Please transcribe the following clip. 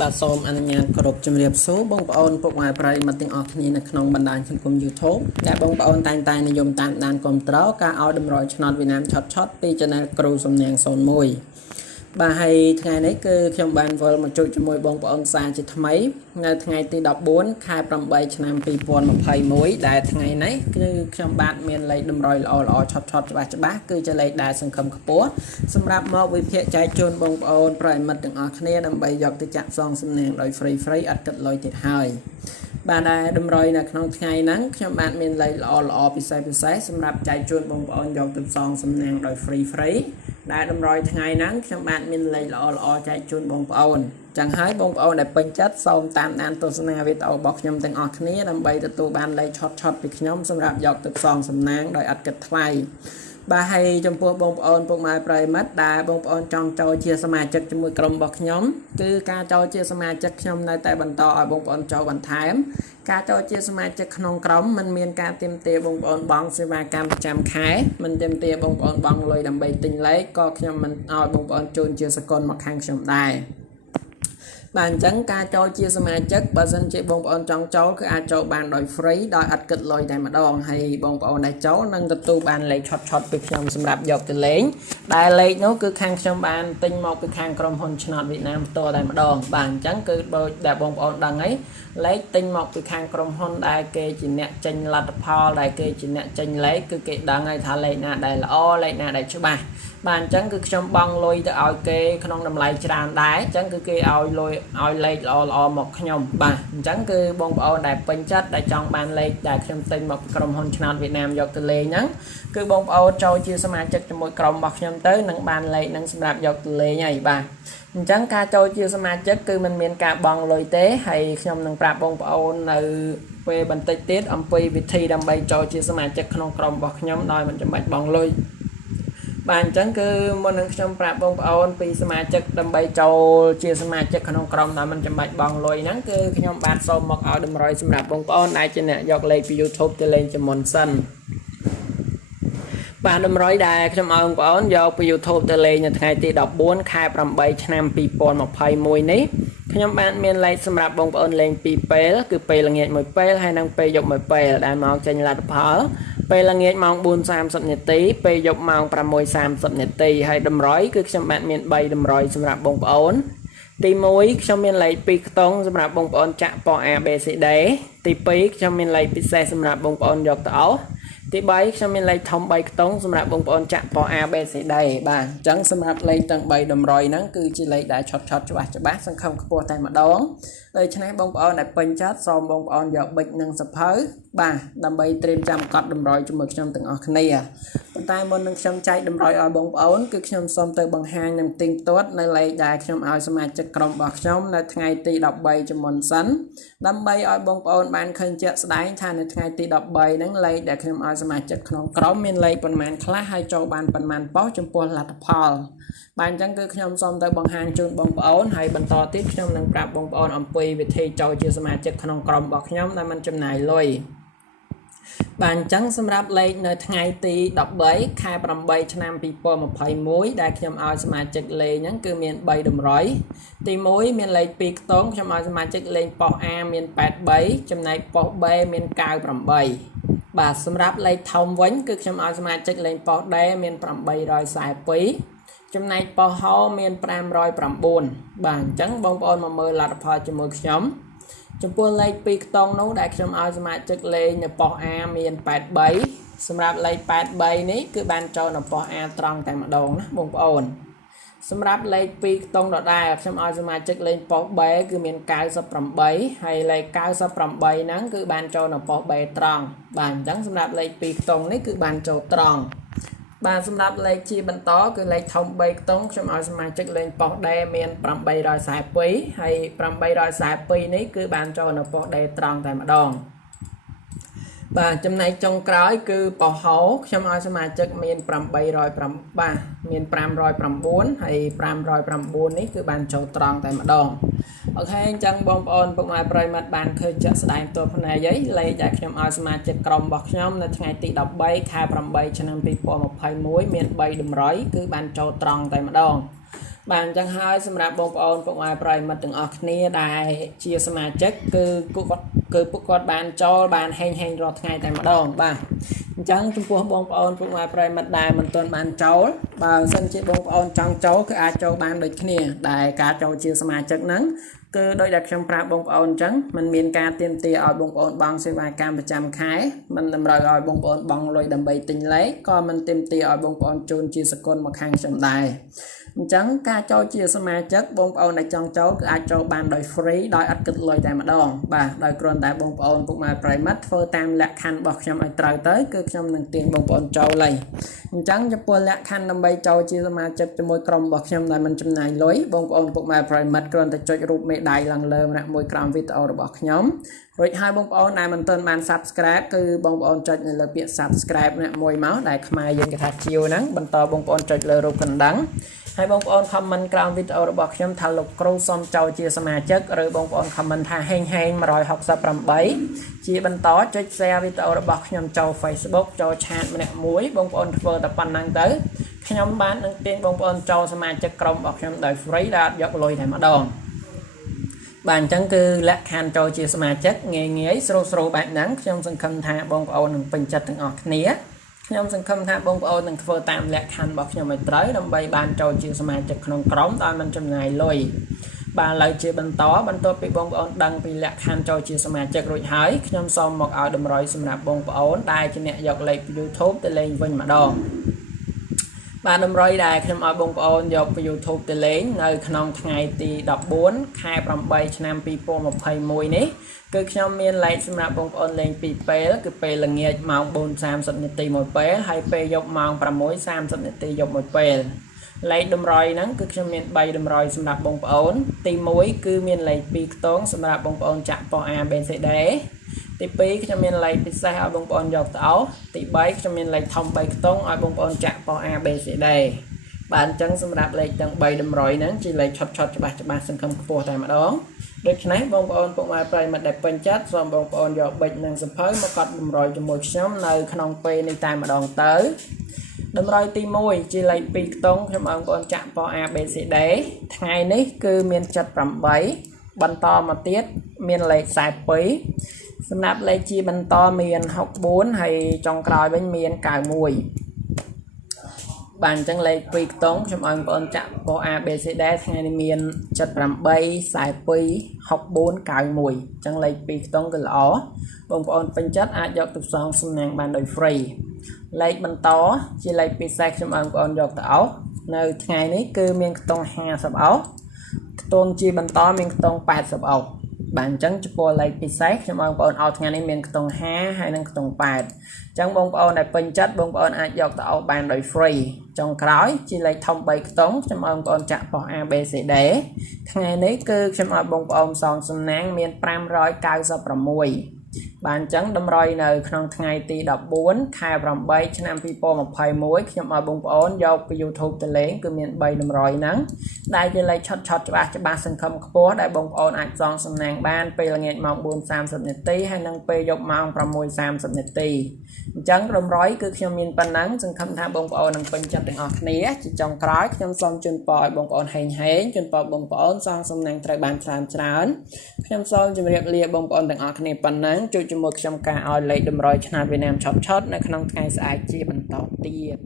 បាទសូមអនុញ្ញាតគោរពជំរាបសួរបងប្អូនពុកម៉ែប្រិយមិត្តទាំងអស់គ្នានៅក្នុងបណ្ដាញសង្គម YouTube ដែលបងប្អូនតែងតែនិយមតាមដានគាំទ្រការឲ្យតម្រុយឆ្នោតវៀតណាមឆុតពី Channel គ្រូសំណាង01បាទហើយថ្ងៃនេះគឺខ្ញុំបានវិលមកជួបជាមួយបងប្អូនសាជាថ្មីនៅថ្ងៃទី14ខែ8ឆ្នាំ2021ដែលថ្ងៃនេះគឺខ្ញុំបាទមានលេខតម្រុយល្អឆុតច្បាស់គឺជាលេខដែលសង្ឃឹមខ្ពស់សម្រាប់មកវិភាគចែកជូនបងប្អូនប្រិយមិត្តទាំងអស់គ្នាដើម្បីយកទៅចាក់ផ្សងសំណាងដោយ free អត់គិតលុយទៀតហើយបាទដែលតម្រុយនៅក្នុងថ្ងៃហ្នឹងខ្ញុំបាទមានលេខល្អពិសេសសម្រាប់ចែកជូនបងប្អូនយកទៅផ្សងសំណាងដោយ free ដែលតម្រុយថ្ងៃហ្នឹងខ្ញុំបាទមានលេខល្អចែកជូនបងប្អូនចឹងហើយបងប្អូនដែលពេញចិត្តសូមតាមដានទស្សនាវីដេអូរបស់ខ្ញុំទាំងអស់គ្នាដើម្បីទទួលបានលេខឆុតពីខ្ញុំសម្រាប់យកទៅផ្សងសំណាងដោយអត់គិតថ្លៃបាទហើយចំពោះបងប្អូនពុកម៉ែប្រិយមិត្តដែលបងប្អូនចង់ចូលជាសមាជិកជាមួយក្រុមរបស់ខ្ញុំគឺការចូលជាសមាជិកខ្ញុំនៅតែបន្តឲ្យបងប្អូនចូលបន្ថែមការចូលជាសមាជិកក្នុងក្រុមมันមានការទាមទារបងប្អូនបង់សេវាកម្មប្រចាំខែมันទាមទារបងប្អូនបង់លុយដើម្បីទិញលេខក៏ខ្ញុំមិនឲ្យបងប្អូនជូនជាសកលមកខាងខ្ញុំដែរបាទអញ្ចឹងការចូលជាសមាជិកបើសិនជាបងប្អូនចង់ចូលគឺអាចចូលបានដោយ free ដោយអត់គិតលុយតែម្ដងហើយបងប្អូនដែលចូលនឹងទទួលបានលេខឆុតពីខ្ញុំសម្រាប់យកទៅលេងដែលលេខនោះគឺខាងខ្ញុំបានទិញមកពីខាងក្រុមហ៊ុនឆ្នោតវៀតណាមផ្ទាល់តែម្ដងបាទអញ្ចឹងគឺដូចដែលបងប្អូនដឹងហើយលេខទិញមកពីខាងក្រុមហ៊ុនដែលគេជាអ្នកចេញលទ្ធផលដែលគេជាអ្នកចេញលេខគឺគេដឹងហើយថាលេខណាដែលល្អលេខណាដែលច្បាស់បាទអញ្ចឹងគឺខ្ញុំបង់លុយទៅឲ្យគេក្នុងតម្លៃច្រើនដែរអញ្ចឹងគឺគេឲ្យលុយឲ្យលេខល្អមកខ្ញុំបាទអញ្ចឹងគឺបងប្អូនដែលពេញចិត្តដែលចង់បានលេខដែលខ្ញុំទិញមកពីក្រុមហ៊ុនឆ្នោតវៀតណាមយកទៅលេងហ្នឹងគឺបងប្អូនចូលជាសមាជិកជាមួយក្រុមរបស់ខ្ញុំទៅនឹងបានលេខហ្នឹងសម្រាប់យកទៅលេងហើយបាទអញ្ចឹងការចូលជាសមាជិកគឺมันមានការបង់លុយទេហើយខ្ញុំនឹងប្រាប់បងប្អូននៅពេលបន្តិចទៀតអំពីវិធីដើម្បីចូលជាសមាជិកក្នុងក្រុមរបស់ខ្ញុំដោយមិនចាំបាច់បង់លុយបាទអញ្ចឹងគឺមុននឹងខ្ញុំប្រាប់បងប្អូនពីសមាជិកដើម្បីចូលជាសមាជិកក្នុងក្រុមដែលមិនចាំបាច់បង់លុយហ្នឹងគឺខ្ញុំបាទសូមមកឲ្យតម្រុយសម្រាប់បងប្អូនដែលជាអ្នកយកលេខពី YouTube ទៅលេងជាមុនសិនបាទតម្រុយដែលខ្ញុំឲ្យបងប្អូនយកពី YouTube ទៅលេងនៅថ្ងៃទី14ខែ8ឆ្នាំ2021នេះខ្ញុំបានមានលេខសម្រាប់បងប្អូនលេង2ពេលគឺពេលល្ងាច1ពេលហើយនិងពេលយប់1ពេលដែលមកចេញលទ្ធផលពេលល្ងាចម៉ោង 4:30 នាទីពេលយប់ម៉ោង 6:30 នាទីហើយតម្រុយគឺខ្ញុំបានមាន3តម្រុយសម្រាប់បងប្អូនទី1ខ្ញុំមានលេខ2ខ្ទង់សម្រាប់បងប្អូនចាក់ប៉ A B C D ទី2ខ្ញុំមានលេខពិសេសសម្រាប់បងប្អូនយកទៅអោសទី3ខ្ញុំមានលេខធំ3ខ្ទង់សម្រាប់បងប្អូនចាក់ប៉ A B C D បាទអញ្ចឹងសម្រាប់លេខទាំង3តម្រុយហ្នឹងគឺជាលេខដែលឆុតច្បាស់សង្ឃឹមខ្ពស់តែម្ដងដូច្នេះបងប្អូនដែលពេញចិត្តសូមបងប្អូនយកប៊ិចនិងសភៅបាទដើម្បីត្រៀមចាំកត់តម្រុយជាមួយខ្ញុំទាំងអស់គ្នាប៉ុន្តែមុននឹងខ្ញុំចែកតម្រុយឲ្យបងប្អូនគឺខ្ញុំសូមទៅបង្ហាញនឹងទីងទាត់នៅលេខដែលខ្ញុំឲ្យសមាជិកក្រុមរបស់ខ្ញុំនៅថ្ងៃទី13ជំនុនសិនដើម្បីឲ្យបងប្អូនបានឃើញជាក់ស្ដែងថានៅថ្ងៃទី13ហ្នឹងលេខដែលខ្ញុំឲ្យសមាជិកក្នុងក្រុមមានលេខប៉ុន្មានខ្លះហើយចូលបានប៉ុន្មានប៉ុស្តិ៍ចំពោះលទ្ធផលបាទអញ្ចឹងគឺខ្ញុំសូមទៅបង្ហាញជូនបងប្អូនហើយបន្តទៀតខ្ញុំនឹងប្រាប់បងប្អូនអំពីវិធីចូលជាសមាជិកក្នុងក្រុមរបស់ខ្ញុំដែលមិនចំណាយលុយបាទអញ្ចឹងសម្រាប់លេខនៅថ្ងៃទី13ខែ8ឆ្នាំ2021ដែលខ្ញុំឲ្យសមាជិកលេខហ្នឹងគឺមាន3តម្រុយទី1មានលេខ2ខ្ទង់ខ្ញុំឲ្យសមាជិកលេខប៉ុស្តិ៍ A មាន83ចំណែកប៉ុស្តិ៍ B មាន98បាទសម្រាប់លេខធំវិញគឺខ្ញុំឲ្យសមាជិកលេខប៉ុស្តិ៍ D មាន842ចំណែកប៉ុស្តិ៍ H មាន509បាទអញ្ចឹងបងប្អូនមកមើលលទ្ធផលជាមួយខ្ញុំចំពោះលេខ2ខ្ទង់នោះដែលខ្ញុំឲ្យសមាជិកលេងនៅប៉ុស្តិ៍ A មាន83សម្រាប់លេខ83នេះគឺបានចូលនៅប៉ុស្តិ៍ A ត្រង់តែម្ដងណាបងប្អូនសម្រាប់លេខ2ខ្ទង់ដដែលខ្ញុំឲ្យសមាជិកលេងប៉ុស្តិ៍ B គឺមាន98ហើយលេខ98ហ្នឹងគឺបានចូលនៅប៉ុស្តិ៍ B ត្រង់បាទអញ្ចឹងសម្រាប់លេខ2ខ្ទង់នេះគឺបានចូលត្រង់បាទសម្រាប់លេខជាបន្តគឺលេខធំ3ខ្ទង់ខ្ញុំឲ្យសមាជិកលេងប៉ុស្តិ៍ D មាន842ហើយ842នេះគឺបានចូលនៅប៉ុស្តិ៍ D ត្រង់តែម្ដងបាទចំណែកចុងក្រោយគឺប៉ុស្តិ៍ H ខ្ញុំឲ្យសមាជិកមាន809បាទមាន509ហើយ509នេះគឺបានចូលត្រង់តែម្ដងអូខេអញ្ចឹងបងប្អូនពុកម៉ែប្រិយមិត្តបានឃើញជាក់ស្ដែងផ្ទាល់ភ្នែកហើយលេខដែលខ្ញុំឲ្យសមាជិកក្រុមរបស់ខ្ញុំនៅថ្ងៃទី13ខែ8ឆ្នាំ2021មាន3តម្រុយគឺបានចូលត្រង់តែម្ដង បានចឹងហើយសម្រាប់បងប្អូនពុកម៉ែប្រិយមិត្តទាំងអស់គ្នាដែលជាសមាជិកគឺពួកគាត់បានចូលបានហេងរាល់ថ្ងៃតែម្ដងបាទអញ្ចឹងចំពោះបងប្អូនពុកម៉ែប្រិយមិត្តដែលមិនទាន់បានចូលបើសិនជាបងប្អូនចង់ចូលគឺអាចចូលបានដូចគ្នាដែលការចូលជាសមាជិកហ្នឹងគឺដោយដែលខ្ញុំប្រាប់បងប្អូនអញ្ចឹងมันមានការទាមទារឲ្យបងប្អូនបង់សេវាកម្មប្រចាំខែมันតម្រូវឲ្យបងប្អូនបង់លុយដើម្បីទិញលេខក៏มันទាមទារឲ្យបងប្អូនជូនជាសកលមកខាងខ្ញុំដែរអញ្ចឹងការចូលជាសមាជិកបងប្អូនដែលចង់ចូលគឺអាចចូលបានដោយ free ដោយអត់គិតលុយតែម្ដងបាទដោយគ្រាន់តែបងប្អូនពុកម៉ែប្រិយមិត្តធ្វើតាមលក្ខខណ្ឌរបស់ខ្ញុំឲ្យត្រូវទៅគឺខ្ញុំនឹងទាញបងប្អូនចូលហើយអញ្ចឹងចំពោះលក្ខខណ្ឌដើម្បីចូលជាសមាជិកជាមួយក្រុមរបស់ខ្ញុំដែលមិនចំណាយលុយបងប្អូនពុកម៉ែប្រិយមិត្តគ្រាន់តែចុចរូបមេដៃឡើងលើម្នាក់មួយក្រោមវីដេអូរបស់ខ្ញុំរួចហើយបងប្អូនដែលមិនទាន់បាន Subscribe គឺបងប្អូនចុចនៅលើពាក្យ Subscribe ម្នាក់មួយមកដែលខ្មែរយើងគេថាជាវហ្នឹងបន្តបងប្អូនចុចលើរូបកណ្ដឹងហើយបងប្អូន comment ក្រោមវីដេអូរបស់ខ្ញុំថាលោកគ្រូសូមចូលជាសមាជិកឬបងប្អូន comment ថាហេង168ជាបន្តចុច share វីដេអូរបស់ខ្ញុំចូល Facebook ចូល chat ម្នាក់មួយបងប្អូនធ្វើតែប៉ុណ្ណឹងទៅខ្ញុំបាននឹងទាញបងប្អូនចូលសមាជិកក្រុមរបស់ខ្ញុំដោយ free ដែលអត់យកលុយតែម្ដងបាទអញ្ចឹងគឺលក្ខខណ្ឌចូលជាសមាជិកងាយស្រួលបែបហ្នឹងខ្ញុំសង្ឃឹមថាបងប្អូននឹងពេញចិត្តទាំងអស់គ្នាខ្ញុំសង្ឃឹមថាបងប្អូននឹងធ្វើតាមលក្ខខណ្ឌរបស់ខ្ញុំឲ្យត្រូវដើម្បីបានចូលជាសមាជិកក្នុងក្រុមដោយមិនចំណាយលុយបាទឥឡូវជាបន្តបន្ទាប់ពីបងប្អូនដឹងពីលក្ខខណ្ឌចូលជាសមាជិករួចហើយខ្ញុំសូមមកឲ្យតម្រុយសម្រាប់បងប្អូនដែលជាអ្នកយកលេខពី YouTube ទៅលេងវិញម្ដងបាទតម្រុយដែលខ្ញុំឲ្យបងប្អូនយកពី YouTube ទៅលេងនៅក្នុងថ្ងៃទី14ខែ8ឆ្នាំ2021នេះគឺខ្ញុំមានលេខសម្រាប់បងប្អូនលេងពីពេលគឺពេលល្ងាចម៉ោង 4:30 នាទីមួយពេលហើយពេលយប់ម៉ោង 6:30 នាទីយប់មួយពេលលេខតម្រុយហ្នឹងគឺខ្ញុំមាន3តម្រុយសម្រាប់បងប្អូនទី1គឺមានលេខ2ខ្ទង់សម្រាប់បងប្អូនចាក់ប៉ុស A B C D ទី2ខ្ញុំមានលេខពិសេសឲ្យបងប្អូនយកទៅអោសទី3ខ្ញុំមានលេខធំ3ខ្ទង់ឲ្យបងប្អូនចាក់ប៉ុស A B C D បាទអញ្ចឹងសម្រាប់លេខទាំង3តម្រុយហ្នឹងជាលេខឆុតច្បាស់សង្ឃឹមខ្ពស់តែម្ដងដូច្នេះបងប្អូនពុកម៉ែប្រិយមិត្តដែលពេញចិត្តសូមបងប្អូនយកប៊ិចនិងសៀវភៅមកកត់តម្រុយជាមួយខ្ញុំនៅក្នុងពេលនេះតែម្ដងទៅតម្រុយទី1ជាលេខ2ខ្ទង់ខ្ញុំឲ្យបងប្អូនចាក់ប៉ុស A B C D ថ្ងៃនេះគឺមាន78បន្តមកទៀតមានលេខ42សម្រាប់លេខជាបន្តមាន64ហើយចុងក្រោយវិញមាន91បាទអញ្ចឹងលេខ2ខ្ទង់ខ្ញុំឲ្យបងប្អូនចាក់ប៉ុស A B C D ថ្ងៃនេះមាន78 42 64 91អញ្ចឹងលេខ2ខ្ទង់គឺល្អបងប្អូនពេញចិត្តអាចយកទៅផ្សងសំណាងបានដោយ free លេខបន្តជាលេខពិសេសខ្ញុំឲ្យបងប្អូនយកទៅអោសនៅថ្ងៃនេះគឺមានខ្ទង់50អោសខ្ទង់ជាបន្តមានខ្ទង់80អោសបាទអញ្ចឹងចំពោះលេខពិសេសខ្ញុំឲ្យបងប្អូនអោសថ្ងៃនេះមានខ្ទង់50ហើយនិងខ្ទង់8អញ្ចឹងបងប្អូនដែលពេញចិត្តបងប្អូនអាចយកទៅអោសបានដោយ free ចុងក្រោយជាលេខធំ3ខ្ទង់ខ្ញុំឲ្យបងប្អូនចាក់ប៉ុស A B C D ថ្ងៃនេះគឺខ្ញុំឲ្យបងប្អូនផ្សងសំណាងមាន596បាទអញ្ចឹងតម្រុយនៅក្នុងថ្ងៃទី14ខែ8ឆ្នាំ2021ខ្ញុំឲ្យបងប្អូនយកពី YouTube ទៅលេងគឺមាន3តម្រុយហ្នឹងដែលជាលេខឆុតច្បាស់សង្ឃឹមខ្ពស់ដែលបងប្អូនអាចផ្សងសំណាងបានពេលល្ងាចម៉ោង 4:30 នាទីហើយនិងពេលយប់ម៉ោង 6:30 នាទីអញ្ចឹងតម្រុយគឺខ្ញុំមានប៉ុណ្ណឹងសង្ឃឹមថាបងប្អូននឹងពេញចិត្តទាំងអស់គ្នាជាចុងក្រោយខ្ញុំសូមជូនពរឲ្យបងប្អូនហេងជូនពរបងប្អូនសងសំណាងត្រូវបានច្រើនខ្ញុំសូមជម្រាបលាបងប្អូនទាំងអស់គ្នាប៉ុណ្ណឹងជួបជាមួយខ្ញុំការឲ្យលេខតម្រុយឆ្នោតវៀតណាមឆុតនៅក្នុងថ្ងៃស្អែកជាបន្តទៀត